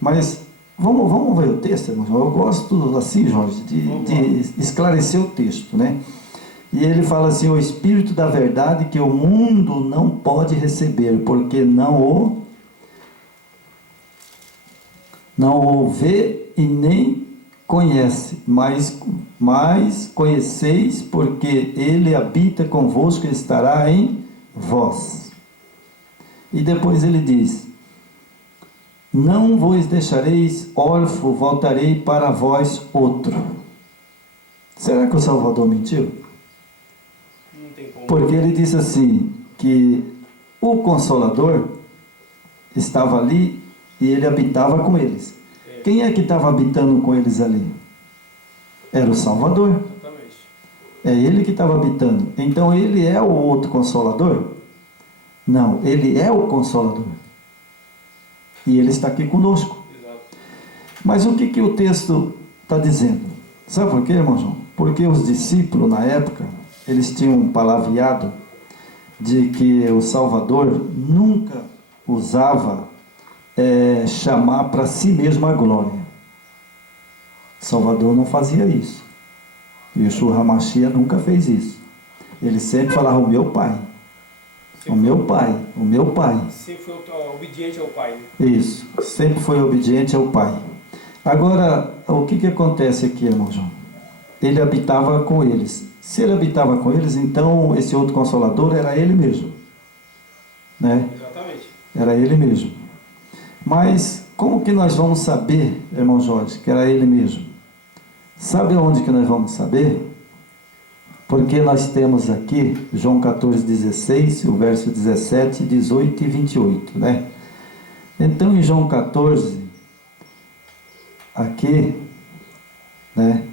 Mas vamos ver o texto, irmão. Eu gosto assim, Jorge, de esclarecer o texto, né? E ele fala assim: o Espírito da verdade que o mundo não pode receber, porque não o vê e nem conhece, mas conheceis, porque ele habita convosco e estará em vós. E depois ele diz: não vos deixareis órfão, voltarei para vós outro. Será que o Salvador mentiu? Não tem como. Porque ele disse assim, que o Consolador estava ali e ele habitava com eles. Quem é que estava habitando com eles ali? Era o Salvador. Exatamente. É ele que estava habitando. Então ele é o outro Consolador? Não, ele é o Consolador. E ele está aqui conosco. Exato. Mas o que o texto está dizendo? Sabe por quê, irmão João? Porque os discípulos, na época, eles tinham um palavreado de que o Salvador nunca usava chamar para si mesmo a glória. Salvador não fazia isso. Yeshua HaMashiach nunca fez isso. Ele sempre falava: o meu Pai. O meu Pai, o meu Pai. Sempre foi obediente ao Pai. Isso, sempre foi obediente ao Pai. Agora, o que acontece aqui, irmão João? Ele habitava com eles. Se ele habitava com eles, então esse outro Consolador era ele mesmo. Né? Exatamente. Era ele mesmo. Mas como que nós vamos saber, irmão Jorge, que era ele mesmo? Sabe onde que nós vamos saber? Porque nós temos aqui João 14,16, o verso 17, 18 e 28, né? Então em João 14, aqui, né,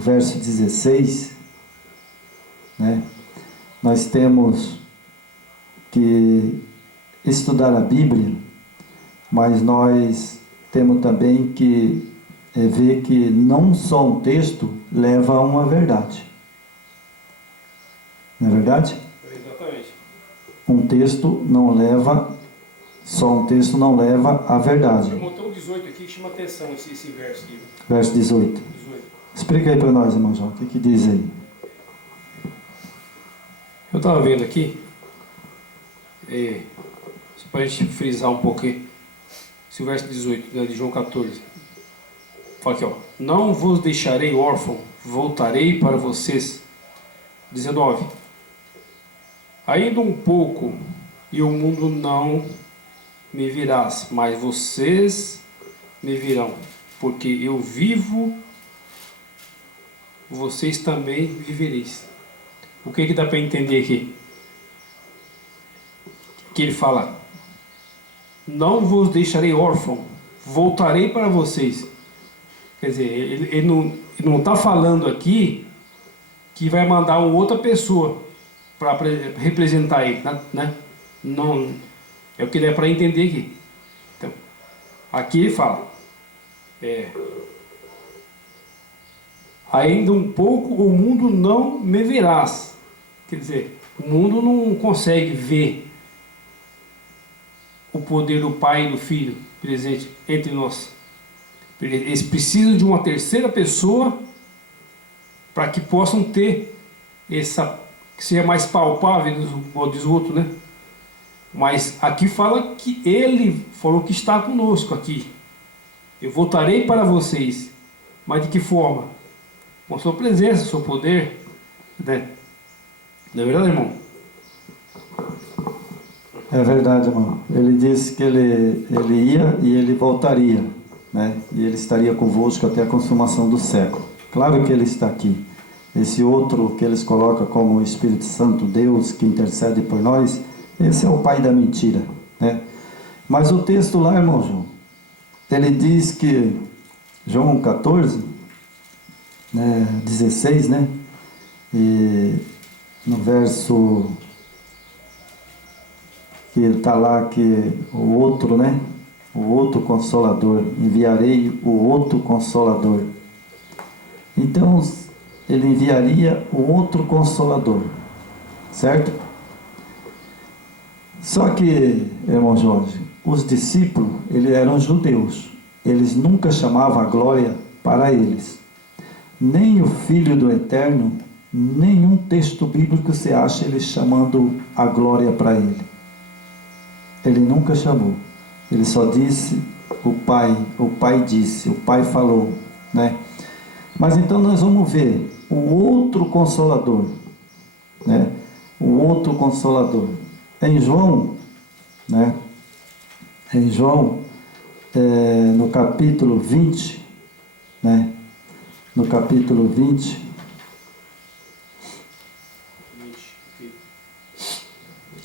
verso 16, né, nós temos que estudar a Bíblia, mas nós temos também que ver que não só um texto leva a uma verdade. Não é verdade? Exatamente. Um texto não leva, só um texto não leva à verdade. Eu montei um 18 aqui que chama atenção esse verso aqui. Verso 18. 18. Explica aí para nós, irmão João, o que diz aí? Eu estava vendo aqui, só para a gente frisar um pouco aí, esse verso 18, né, de João 14. Fala aqui, ó: não vos deixarei órfão, voltarei para vocês. 19. Ainda um pouco, e o mundo não me virás, mas vocês me virão, porque eu vivo, vocês também vivereis. O que dá para entender aqui? Que ele fala: não vos deixarei órfão, voltarei para vocês. Quer dizer, ele não está falando aqui que vai mandar uma outra pessoa para representar ele, né? Não, é o que dá para entender aqui. Então, aqui ele fala: ainda um pouco o mundo não me verás. Quer dizer, o mundo não consegue ver o poder do Pai e do Filho presente entre nós. Eles precisam de uma terceira pessoa para que possam ter essa, que seja mais palpável, diz o outro, né? Mas aqui fala que ele falou que está conosco aqui. Eu voltarei para vocês. Mas de que forma? Com a sua presença, seu poder, né? Não é verdade, irmão? É verdade, irmão. Ele disse que ele ia e ele voltaria, né? E ele estaria convosco até a consumação do século. Claro que ele está aqui. Esse outro que eles colocam como o Espírito Santo, Deus que intercede por nós, esse é o pai da mentira, né? Mas o texto lá, irmão João, ele diz que, João 14, né, 16, né? E no verso que está lá que o outro, né? O outro Consolador, enviarei o outro Consolador. Então, ele enviaria o outro Consolador, certo? Só que, irmão Jorge, os discípulos, eles eram judeus. Eles nunca chamavam a glória para eles. Nem o Filho do Eterno, nenhum texto bíblico você acha ele chamando a glória para ele. Ele nunca chamou. Ele só disse o Pai disse, o Pai falou, né? Mas então nós vamos ver o outro Consolador, né? O outro Consolador. Em João, né? Em João, no capítulo 20, né? No capítulo 20,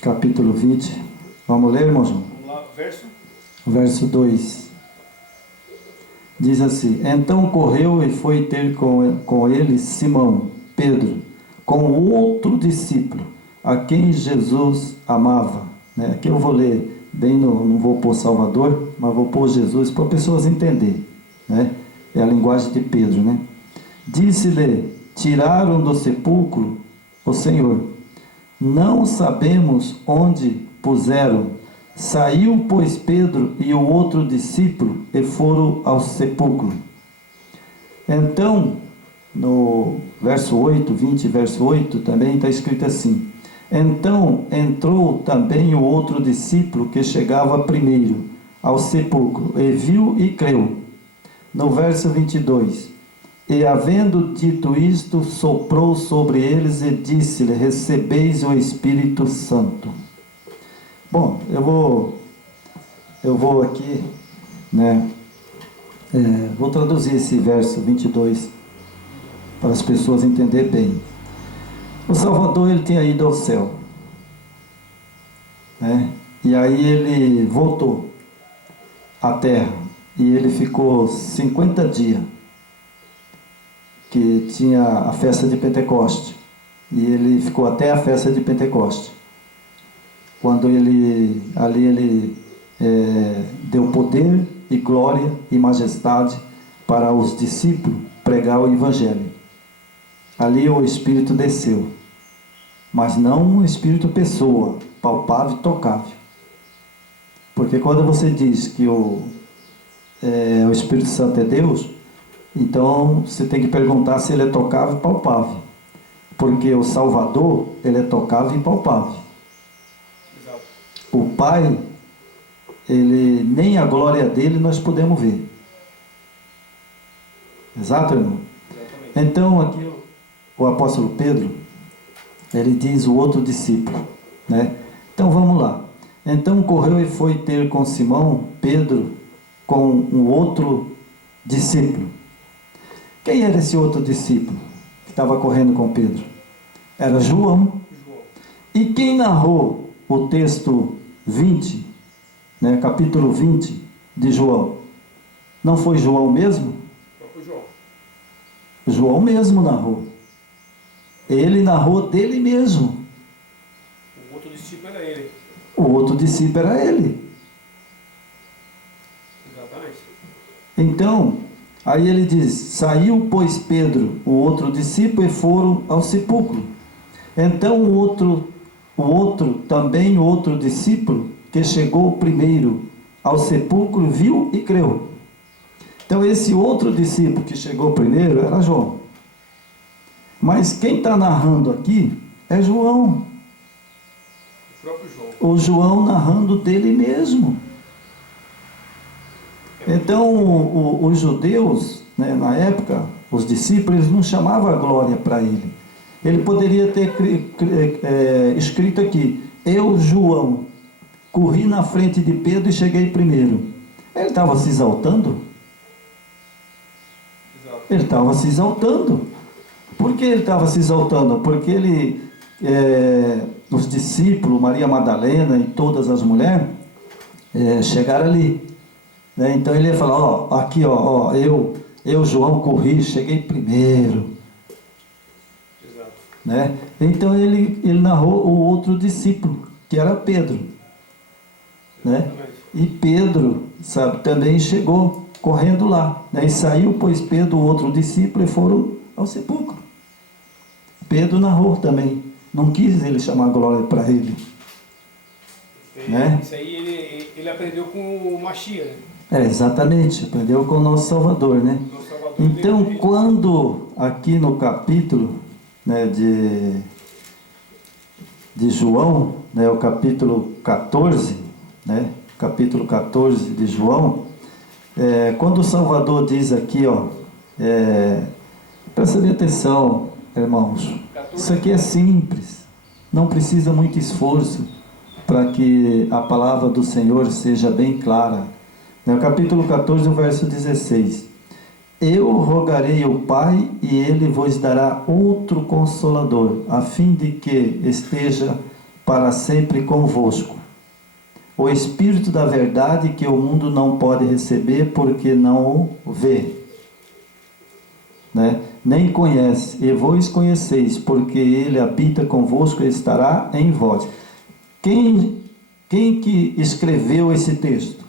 capítulo 20, vamos ler, irmão João? Vamos lá, Verso 2. Diz assim: Então correu e foi ter com ele Simão, Pedro, com outro discípulo, a quem Jesus amava. Né? Aqui eu vou ler, não vou pôr Salvador, mas vou pôr Jesus, para as pessoas entenderem. Né? É a linguagem de Pedro. Né? Disse-lhe: Tiraram do sepulcro o Senhor. Não sabemos onde puseram. Saiu, pois, Pedro e o outro discípulo e foram ao sepulcro. Então, no verso 8, 20, verso 8, também está escrito assim: Então entrou também o outro discípulo que chegava primeiro ao sepulcro, e viu e creu. No verso 22, e havendo dito isto, soprou sobre eles e disse-lhe: Recebeis o Espírito Santo. Bom, eu vou aqui, né, vou traduzir esse verso 22 para as pessoas entenderem bem. O Salvador, ele tinha ido ao céu, né, e aí ele voltou à terra, e ele ficou 50 dias, que tinha a festa de Pentecoste, e ele ficou até a festa de Pentecoste. Quando ele deu poder e glória e majestade para os discípulos pregar o Evangelho. Ali o Espírito desceu, mas não um Espírito pessoa, palpável e tocável. Porque quando você diz que o Espírito Santo é Deus, então você tem que perguntar se ele é tocável e palpável. Porque o Salvador, ele é tocável e palpável. O Pai, ele, nem a glória dele nós podemos ver. Exato, irmão? Exatamente. Então, aqui o apóstolo Pedro, ele diz o outro discípulo, né? Então, vamos lá. Então, correu e foi ter com Simão, Pedro, com um outro discípulo. Quem era esse outro discípulo que estava correndo com Pedro? Era João. E quem narrou o texto 20, né, capítulo 20 de João? Não foi João mesmo? Não foi João. João mesmo narrou. Ele narrou dele mesmo. O outro discípulo era ele. O outro discípulo era ele. Exatamente. Então, aí ele diz: Saiu, pois, Pedro, o outro discípulo, e foram ao sepulcro. Então o outro discípulo, que chegou primeiro ao sepulcro, viu e creu. Então esse outro discípulo que chegou primeiro era João. Mas quem está narrando aqui é João. O próprio João. O João narrando dele mesmo. Então os judeus, né, na época, os discípulos, eles não chamavam a glória para ele. Ele poderia ter escrito aqui: Eu, João, corri na frente de Pedro e cheguei primeiro. Ele estava se exaltando? Exato. Ele estava se exaltando. Por que ele estava se exaltando? Porque os discípulos, Maria Madalena e todas as mulheres, chegaram ali. Né? Então ele ia falar: aqui, eu, João, corri, cheguei primeiro. Né? Então ele narrou o outro discípulo, que era Pedro, né? E Pedro, sabe, também chegou correndo lá, né? E saiu, pois, Pedro, o outro discípulo, e foram ao sepulcro. Pedro narrou também, não quis ele chamar glória para ele. né? Isso aí ele aprendeu com o Mashiach, né? Exatamente, aprendeu com o nosso Salvador, né? Nosso Salvador Então, veio- quando aqui no capítulo, né, de João, né, o capítulo 14, né, capítulo 14 de João, quando o Salvador diz aqui, ó, presta bem atenção, irmãos, 14. isso aqui é simples, não precisa muito esforço para que a palavra do Senhor seja bem clara. No capítulo 14, o verso 16: Eu rogarei ao Pai, e Ele vos dará outro Consolador, a fim de que esteja para sempre convosco. O Espírito da verdade, que o mundo não pode receber, porque não o vê, né? Nem conhece, e vós conheceis, porque Ele habita convosco e estará em vós. Quem que escreveu esse texto?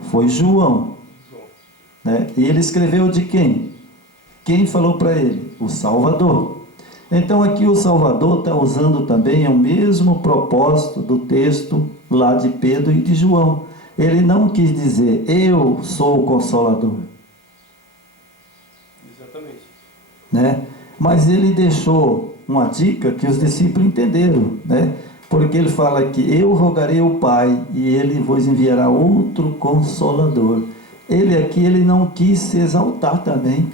Foi João, né? E ele escreveu de quem? Quem falou para ele? O Salvador. Então aqui o Salvador está usando também o mesmo propósito do texto lá de Pedro e de João. Ele não quis dizer, eu sou o Consolador, Exatamente. né? Mas ele deixou uma dica que os discípulos entenderam, né? Porque ele fala que eu rogarei ao Pai, e Ele vos enviará outro Consolador. Ele aqui, ele não quis se exaltar também.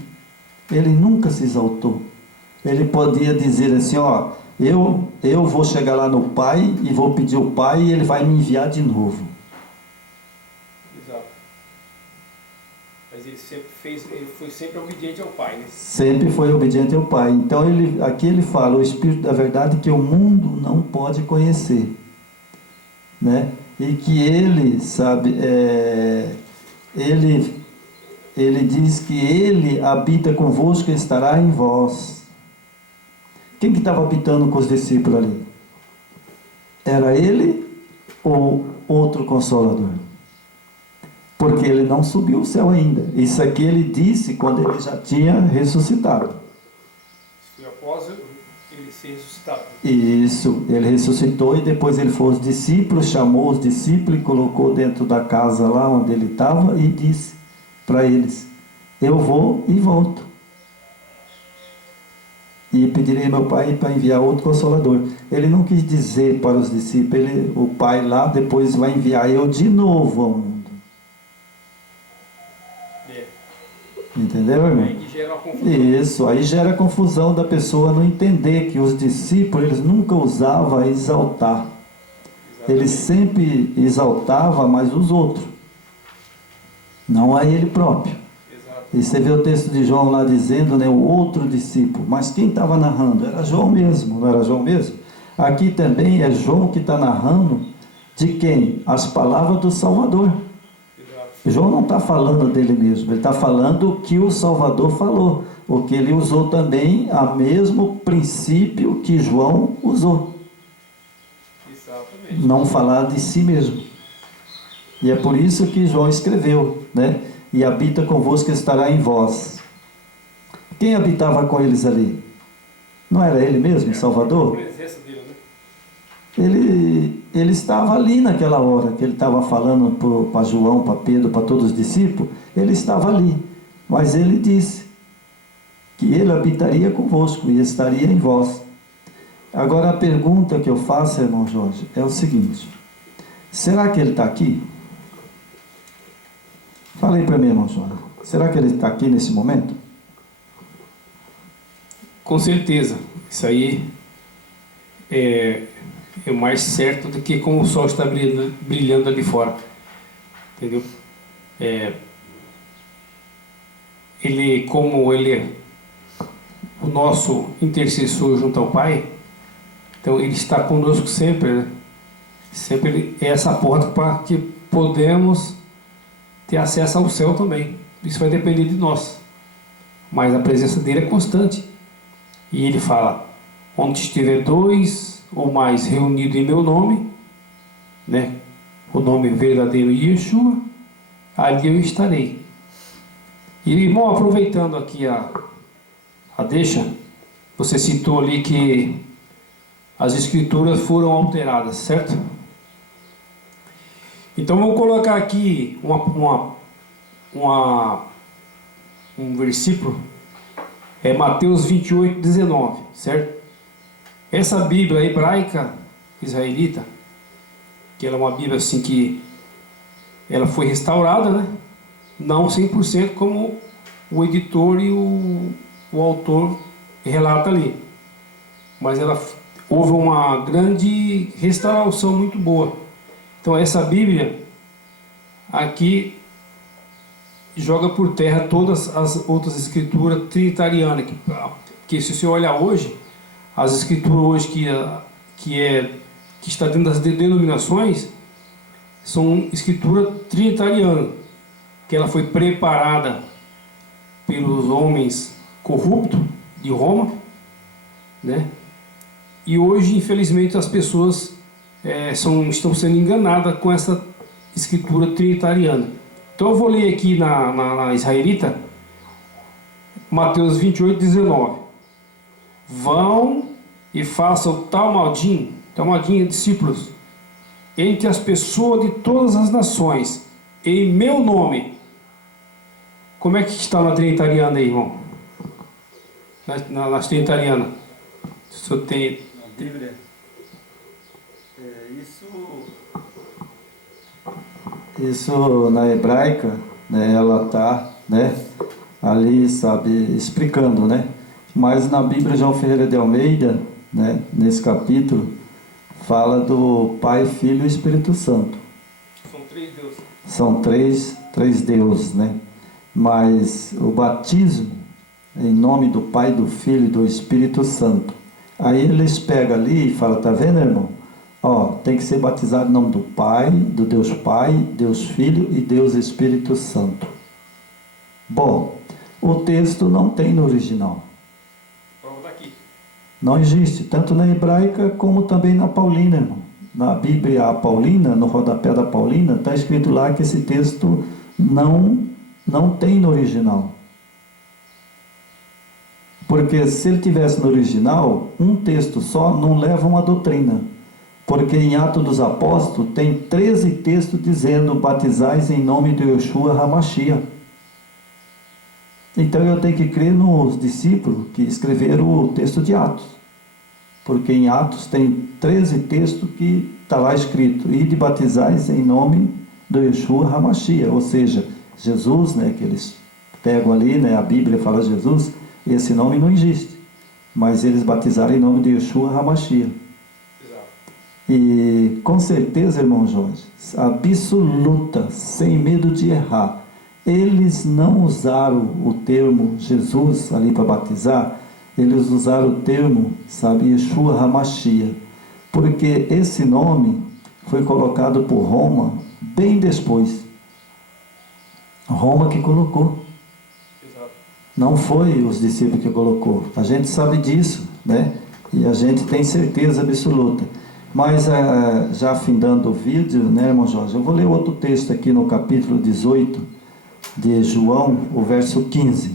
Ele nunca se exaltou. Ele podia dizer assim, ó, eu vou chegar lá no Pai e vou pedir ao Pai e Ele vai me enviar de novo. Exato. Mas ele foi sempre obediente ao Pai, né? Sempre foi obediente ao Pai. Então aqui ele fala, o Espírito da verdade que o mundo não pode conhecer, né? E que ele, sabe, ele diz que ele habita convosco e estará em vós. Quem que estava habitando com os discípulos ali? Era ele ou outro Consolador? Porque ele não subiu ao céu ainda. Isso aqui ele disse quando ele já tinha ressuscitado. Isso foi após ele ser ressuscitado. Isso, ele ressuscitou e depois ele foi aos discípulos, chamou os discípulos e colocou dentro da casa lá onde ele estava e disse para eles, eu vou e volto. E pedirei ao meu Pai para enviar outro Consolador. Ele não quis dizer para os discípulos, o Pai lá depois vai enviar eu de novo ao mundo. Entendeu, irmão? Aí que gera uma confusão. Isso, aí gera confusão da pessoa não entender que os discípulos, eles nunca usavam a exaltar. Eles sempre exaltavam mais os outros, não a ele próprio. Exato. E você vê o texto de João lá dizendo, né, o outro discípulo. Mas quem estava narrando? Era João mesmo, não era João mesmo? Aqui também é João que está narrando de quem? As palavras do Salvador. João não está falando dele mesmo, ele está falando o que o Salvador falou, porque ele usou também o mesmo princípio que João usou. Exatamente. Não falar de si mesmo. E é por isso que João escreveu, né? E habita convosco e estará em vós. Quem habitava com eles ali? Não era ele mesmo, Salvador? A presença dele, né? Ele estava ali naquela hora que ele estava falando para João, para Pedro, para todos os discípulos, ele estava ali, mas ele disse que ele habitaria convosco e estaria em vós. Agora a pergunta que eu faço, irmão Jorge, é o seguinte, será que ele está aqui? Fala aí para mim, irmão Jorge, será que ele está aqui nesse momento? Com certeza, isso aí é mais certo do que como o sol está brilhando ali fora, entendeu? Como ele é o nosso intercessor junto ao Pai, então ele está conosco sempre, né? Sempre é essa porta para que podemos ter acesso ao céu também. Isso vai depender de nós, mas a presença dele é constante. E ele fala, onde estiver dois ou mais reunidos em meu nome, né? O nome verdadeiro Yeshua, ali eu estarei. E irmão, aproveitando aqui a deixa, você citou ali que as escrituras foram alteradas, certo? Então vamos colocar aqui um versículo, Mateus 28, 19, certo? Essa Bíblia hebraica israelita, que ela é uma Bíblia assim que ela foi restaurada, né? Não 100% como o editor e o autor relata ali, mas houve uma grande restauração muito boa. Então essa Bíblia aqui joga por terra todas as outras escrituras trinitarianas, que se você olhar hoje, as escrituras hoje que está dentro das denominações são escritura trinitariana, que ela foi preparada pelos homens corruptos de Roma, né? E hoje, infelizmente, as pessoas estão sendo enganadas com essa escritura trinitariana. Então eu vou ler aqui na israelita, Mateus 28, 19. Vão e façam tal maldinho, discípulos, entre as pessoas de todas as nações, em meu nome. Como é que está na trinitariana aí, irmão? Nas trinitarianas. O senhor tem... Na Bíblia, isso na hebraica, né, ela está, né, ali, sabe, explicando, né? Mas na Bíblia, João Ferreira de Almeida, né, nesse capítulo, fala do Pai, Filho e Espírito Santo. São três deuses. São três deuses, né? Mas o batismo em nome do Pai, do Filho e do Espírito Santo. Aí eles pegam ali e falam, tá vendo, irmão? Ó, tem que ser batizado em nome do Pai, do Deus Pai, Deus Filho e Deus Espírito Santo. Bom, o texto não tem no original. Não existe, tanto na hebraica como também na paulina, irmão. Na Bíblia a paulina, no rodapé da paulina, está escrito lá que esse texto não tem no original. Porque se ele tivesse no original, um texto só não leva uma doutrina. Porque em Atos dos Apóstolos tem 13 textos dizendo batizais em nome de Yeshua HaMashiach. Então eu tenho que crer nos discípulos que escreveram o texto de Atos. Porque em Atos tem 13 textos que está lá escrito, e de batizais em nome do Yeshua HaMashiach, ou seja, Jesus, né, que eles pegam ali, né, a Bíblia fala Jesus, esse nome não existe, mas eles batizaram em nome de Yeshua HaMashiach. E com certeza, irmão Jorge, absoluta, sem medo de errar, eles não usaram o termo Jesus ali para batizar, eles usaram o termo, sabe, Yeshua HaMashiach, porque esse nome foi colocado por Roma bem depois. Roma que colocou. Não foi os discípulos que colocou. A gente sabe disso, né? E a gente tem certeza absoluta. Mas já afindando o vídeo, né, irmão Jorge, eu vou ler outro texto aqui no capítulo 18 de João, o verso 15.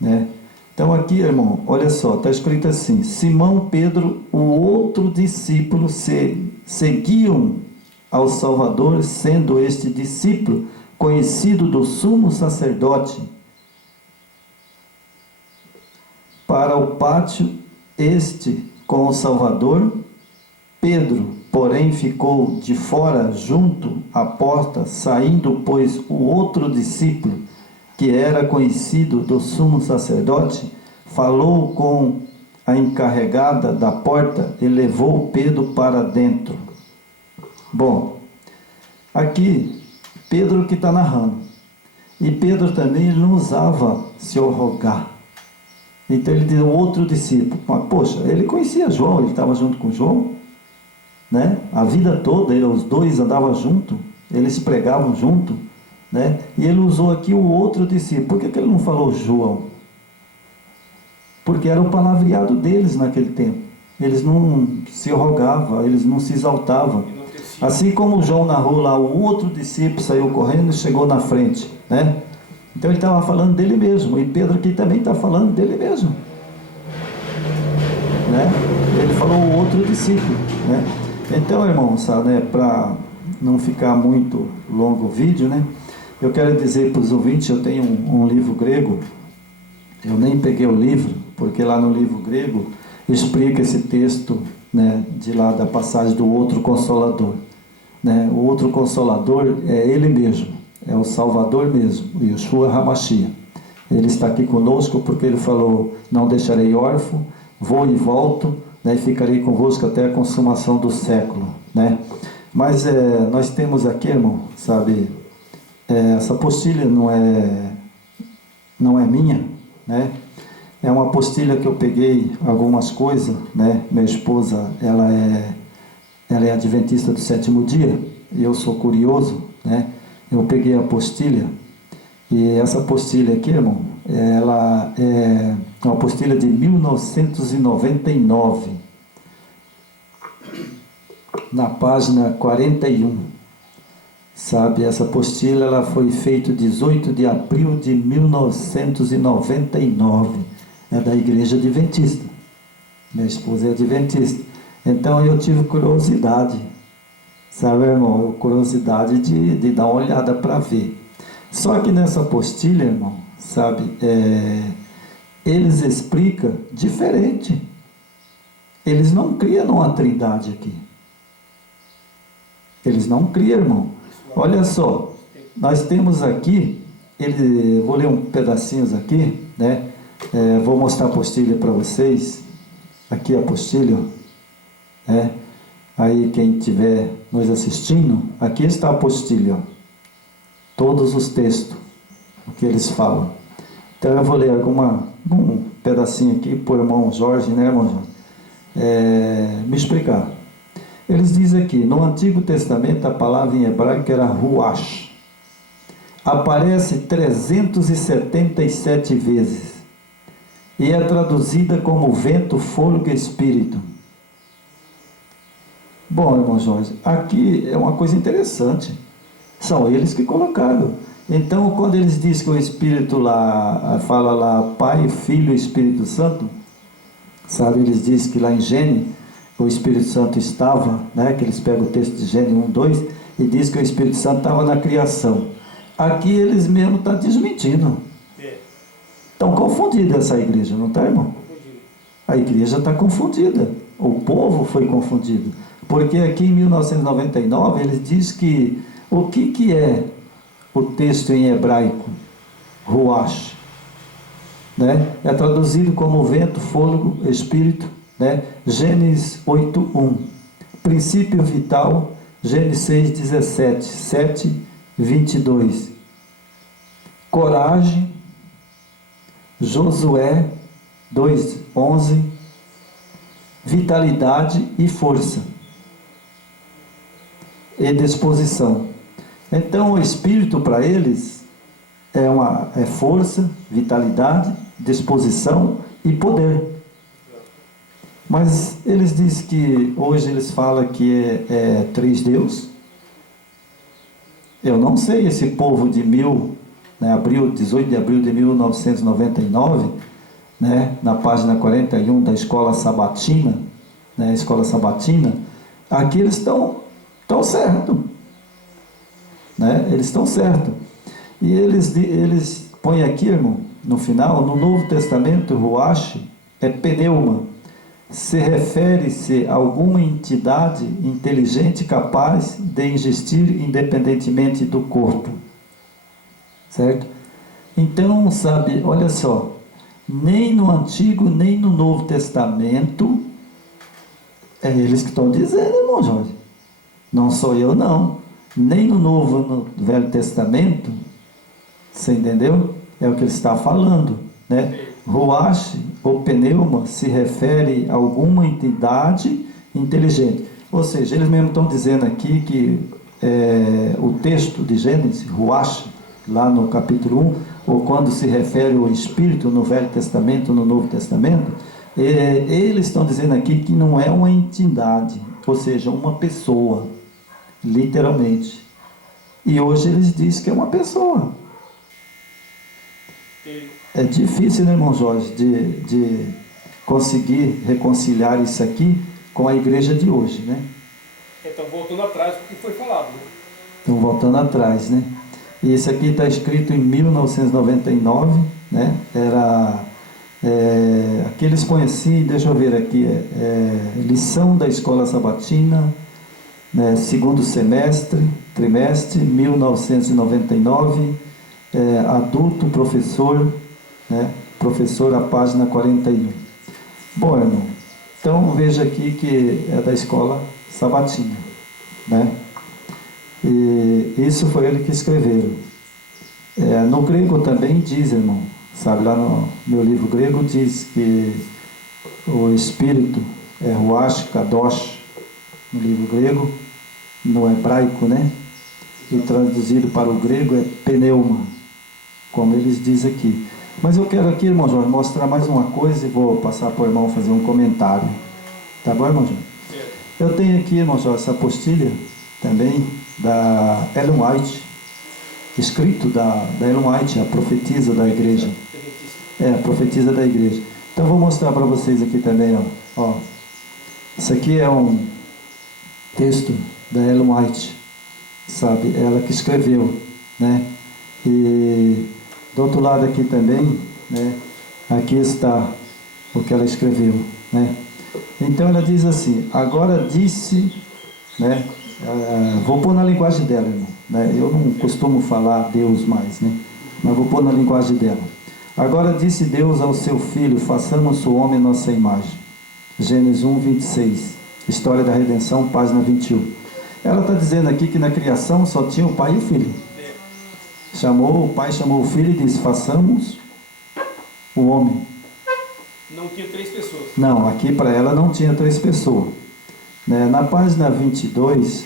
Né? Então aqui, irmão, olha só, está escrito assim: Simão Pedro, o outro discípulo, seguiam ao Salvador, sendo este discípulo conhecido do sumo sacerdote, para o pátio com o Salvador. Pedro, porém, ficou de fora junto à porta, saindo, pois, o outro discípulo, que era conhecido do sumo sacerdote, falou com a encarregada da porta e levou Pedro para dentro. Bom, aqui, Pedro que está narrando. E Pedro também não usava se arrogar. Então ele diz o outro discípulo, mas poxa, ele conhecia João, ele estava junto com João, né? A vida toda, os dois andavam juntos, eles pregavam junto, né? E ele usou aqui o outro discípulo. Por que ele não falou João? Porque era o palavreado deles naquele tempo. Eles não se arrogavam, eles não se exaltavam. Assim como João narrou lá, o outro discípulo saiu correndo e chegou na frente, né? Então ele estava falando dele mesmo, e Pedro aqui também está falando dele mesmo, né? Ele falou o outro discípulo, né? Então, irmãos, né, para não ficar muito longo o vídeo, né? Eu quero dizer para os ouvintes, eu tenho um livro grego, eu nem peguei o livro, porque lá no livro grego explica esse texto, né, de lá da passagem do outro Consolador. Né? O outro Consolador é Ele mesmo, é o Salvador mesmo, Yeshua HaMashiach. Ele está aqui conosco porque Ele falou, não deixarei órfão, vou e volto, né, e ficarei convosco até a consumação do século. Né? Mas nós temos aqui, irmão, sabe, essa apostila não é minha, né? É uma apostila que eu peguei algumas coisas, né? Minha esposa, ela é adventista do sétimo dia, e eu sou curioso, né? Eu peguei a apostila, e essa apostila aqui, irmão, ela é uma apostila de 1999, na página 41. Sabe, essa apostila ela foi feita 18 de abril de 1999. É da Igreja Adventista. Minha esposa é adventista. Então eu tive curiosidade, sabe, irmão? Curiosidade de dar uma olhada para ver. Só que nessa apostila, irmão, sabe, eles explicam diferente. Eles não criam uma trindade aqui. Eles não criam, irmão. Olha só, nós temos aqui, vou ler um pedacinhos aqui, né? Vou mostrar a apostila para vocês. Aqui a apostila, né? Aí quem estiver nos assistindo, aqui está a apostila, todos os textos, o que eles falam. Então eu vou ler um pedacinho aqui para o irmão Jorge, né, irmão Jorge? Me explicar. Eles dizem aqui, no Antigo Testamento a palavra em hebraico era ruach. Aparece 377 vezes e é traduzida como vento, fôlego e espírito. Bom, irmão Jorge, aqui é uma coisa interessante. São eles que colocaram. Então, quando eles dizem que o Espírito lá, fala lá Pai, Filho e Espírito Santo, sabe, eles dizem que lá em Gênesis, o Espírito Santo estava, né, que eles pegam o texto de Gênesis 1, 2, e diz que o Espírito Santo estava na criação. Aqui eles mesmos estão desmentindo. Estão confundidos essa igreja, não está, irmão? A igreja está confundida. O povo foi confundido. Porque aqui em 1999, eles dizem que o que é o texto em hebraico? Ruach. Né? É traduzido como vento, fôlego, espírito. Né? Gênesis 8:1, princípio vital, Gênesis 6:17, 7:22, coragem, Josué 2:11, vitalidade e força, e disposição. Então o Espírito para eles é força, vitalidade, disposição e poder. Mas eles dizem que hoje eles falam que é três Deus. Eu não sei, esse povo de 18 de abril de 1999, né, na página 41 da Escola Sabatina, né, Escola Sabatina, aqui eles estão certo, né, eles estão certo. E eles põem aqui, irmão, no final, no Novo Testamento, ruach é pneuma. Se refere-se a alguma entidade inteligente capaz de existir independentemente do corpo. Certo? Então, sabe, olha só, nem no Antigo nem no Novo Testamento, é eles que estão dizendo, irmão Jorge. Não sou eu, não. Nem no Novo, no Velho Testamento, você entendeu? É o que ele está falando, né? Ruach, ou pneuma, se refere a alguma entidade inteligente. Ou seja, eles mesmos estão dizendo aqui que o texto de Gênesis, Ruach, lá no capítulo 1, ou quando se refere ao Espírito no Velho Testamento, no Novo Testamento, eles estão dizendo aqui que não é uma entidade, ou seja, uma pessoa, literalmente. E hoje eles dizem que é uma pessoa. É difícil, né, irmão Jorge, de conseguir reconciliar isso aqui com a igreja de hoje, né? Então, voltando atrás do que foi falado, né? Então, voltando atrás, né? E esse aqui está escrito em 1999, né? Aqui eles põem assim, deixa eu ver aqui, lição da escola sabatina, né? Segundo trimestre, 1999, adulto, professor, né? Professor, a página 41. Bom, irmão, então veja aqui que é da escola sabatina, né? E isso foi ele que escreveu. No grego também diz, irmão, sabe, lá no meu livro grego diz que o espírito é Ruach Kadosh, no livro grego, no hebraico, né? E traduzido para o grego é pneuma, como eles dizem aqui. Mas eu quero aqui, irmão Jorge, mostrar mais uma coisa e vou passar para o irmão fazer um comentário. Tá bom, irmão Jorge? Eu tenho aqui, irmão Jorge, essa apostilha também da Ellen White, escrito da Ellen White, a profetisa da igreja. A profetisa da igreja. Então eu vou mostrar para vocês aqui também, ó. Isso aqui é um texto da Ellen White, sabe? Ela que escreveu, né? E do outro lado aqui também, né? Aqui está o que ela escreveu, né? Então ela diz assim: agora disse, né? Vou pôr na linguagem dela, irmão, né? Eu não costumo falar Deus mais, né? Mas vou pôr na linguagem dela. Agora disse Deus ao seu filho: façamos o homem nossa imagem. Gênesis 1, 26. História da redenção, página 21. Ela está dizendo aqui que na criação só tinha o pai e o filho. O pai chamou o filho e disse: façamos o homem. Não tinha 3 pessoas. Não, aqui para ela não tinha 3 pessoas. Né? Na página 22,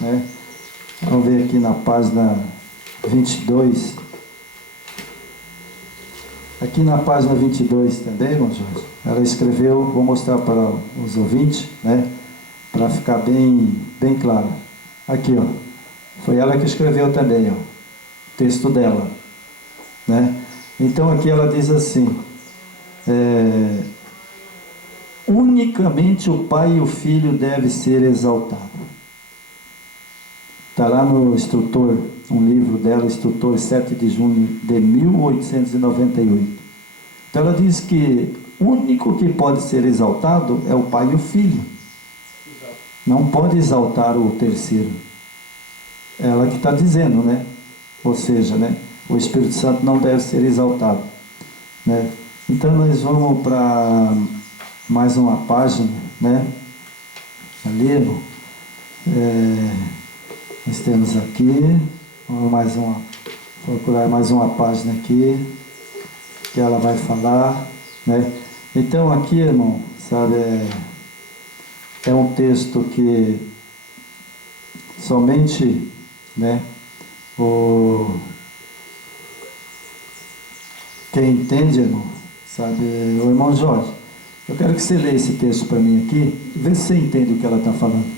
né? Vamos ver aqui na página 22. Aqui na página 22 também, irmão Jorge, ela escreveu, vou mostrar para os ouvintes, né? Para ficar bem claro. Aqui, ó. Foi ela que escreveu também, ó. O texto dela, né? Então aqui ela diz assim: unicamente o pai e o filho devem ser exaltados. Está lá no Instrutor, um livro dela, Instrutor, 7 de junho de 1898. Então ela diz que o único que pode ser exaltado é o pai e o filho. Não pode exaltar o terceiro. Ela que está dizendo, né? Ou seja, né? O Espírito Santo não deve ser exaltado, né? Então nós vamos para mais uma página, né? Ali, nós temos aqui, vamos procurar mais uma página aqui, que ela vai falar, né? Então aqui, irmão, sabe, é um texto que somente, né, quem entende, irmão, sabe, o irmão Jorge, eu quero que você leia esse texto para mim aqui, vê se você entende o que ela está falando.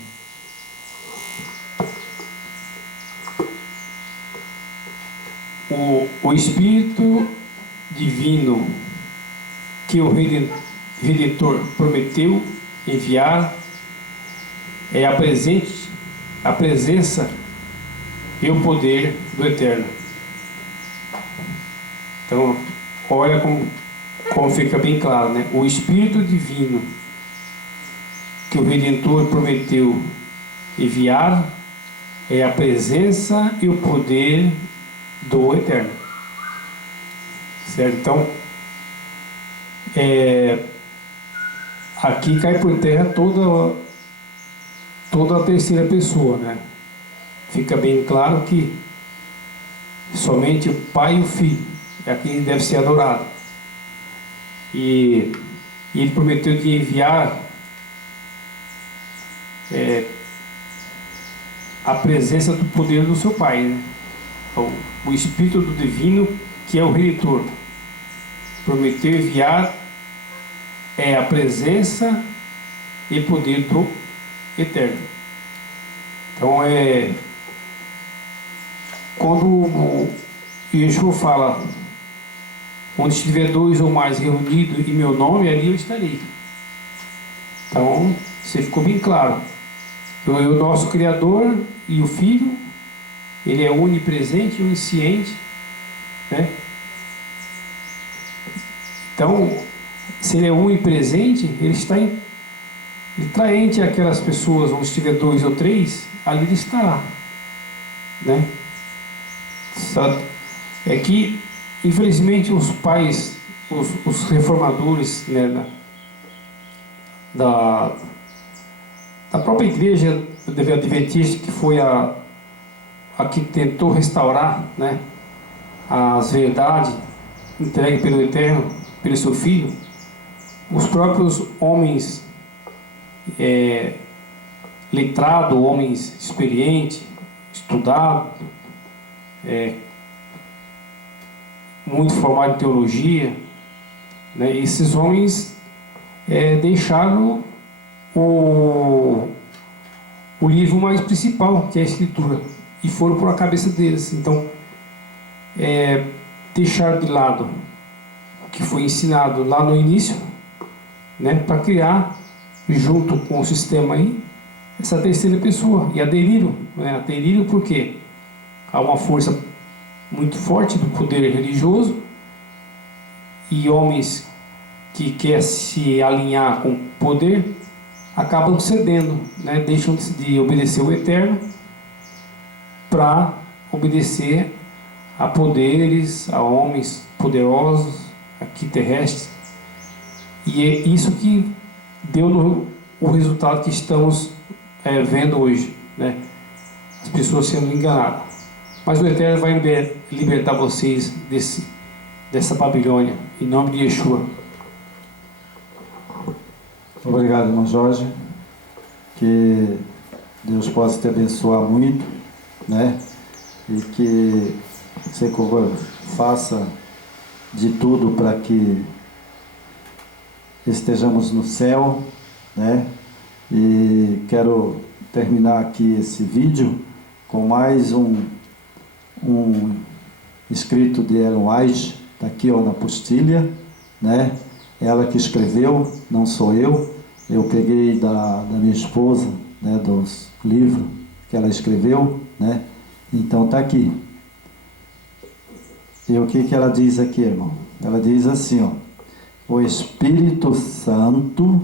O Espírito Divino que o Redentor prometeu enviar é a presença e o poder do Eterno. Então, olha como fica bem claro, né? O Espírito Divino que o Redentor prometeu enviar é a presença e o poder do Eterno. Certo? Então, aqui cai por terra toda a terceira pessoa, né? Fica bem claro que somente o Pai e o Filho é quem deve ser adorado. E ele prometeu de enviar a presença do poder do seu Pai, né? O Espírito do Divino, que é o Redentor, prometeu enviar a presença e poder do Eterno. Então, quando o Yeshua fala: onde estiver 2 ou mais reunidos em meu nome, ali eu estarei. Então, você ficou bem claro O nosso Criador e o Filho, ele é onipresente e onisciente, né? Então, se ele é onipresente, ele está ele está entre aquelas pessoas, onde estiver 2 ou 3, ali ele estará, né? É que, infelizmente, os pais, os reformadores, né, da própria igreja adventista, que foi a que tentou restaurar, né, as verdades entregues pelo Eterno, pelo seu Filho, os próprios homens letrados, homens experientes, estudados, muito formados em teologia, né, esses homens deixaram o livro mais principal, que é a Escritura, e foram por a cabeça deles. Então, deixaram de lado o que foi ensinado lá no início, né, para criar, junto com o sistema aí, essa terceira pessoa, e aderiram, né, aderiram porque há uma força muito forte do poder religioso, e homens que querem se alinhar com o poder acabam cedendo, né, deixam de obedecer o Eterno para obedecer a poderes, a homens poderosos aqui terrestres, e é isso que deu o resultado que estamos vendo hoje, né? As pessoas sendo enganadas. Mas o Eterno vai libertar vocês dessa Babilônia, em nome de Yeshua. Obrigado, irmão Jorge. Que Deus possa te abençoar muito, né? E que você faça de tudo para que estejamos no céu, né? E quero terminar aqui esse vídeo com mais um escrito de Ellen White, está aqui, ó, na postilha, né? Ela que escreveu, não sou eu peguei da minha esposa, né, dos livros que ela escreveu, né? Então está aqui. E o que ela diz aqui, irmão? Ela diz assim, ó: o Espírito Santo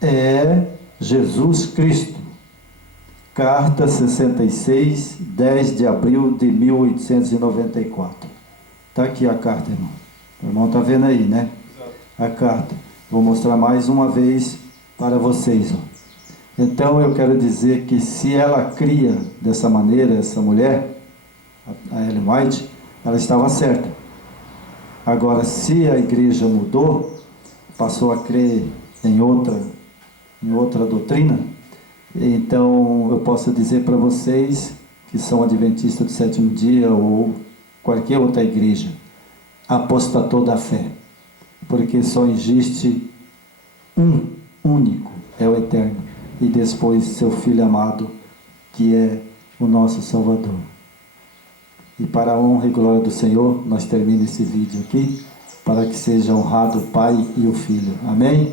é Jesus Cristo. Carta 66, 10 de abril de 1894. Está aqui a carta, irmão. O irmão está vendo aí, né? A carta. Vou mostrar mais uma vez para vocês, ó. Então eu quero dizer que se ela cria dessa maneira, essa mulher, a Ellen White, ela estava certa. Agora, se a igreja mudou, passou a crer em outra doutrina, então eu posso dizer para vocês que são adventistas do sétimo dia ou qualquer outra igreja, apostatou da fé, porque só existe um único, é o Eterno, e depois seu Filho amado, que é o nosso Salvador. E para a honra e glória do Senhor, nós terminamos esse vídeo aqui, para que seja honrado o Pai e o Filho. Amém?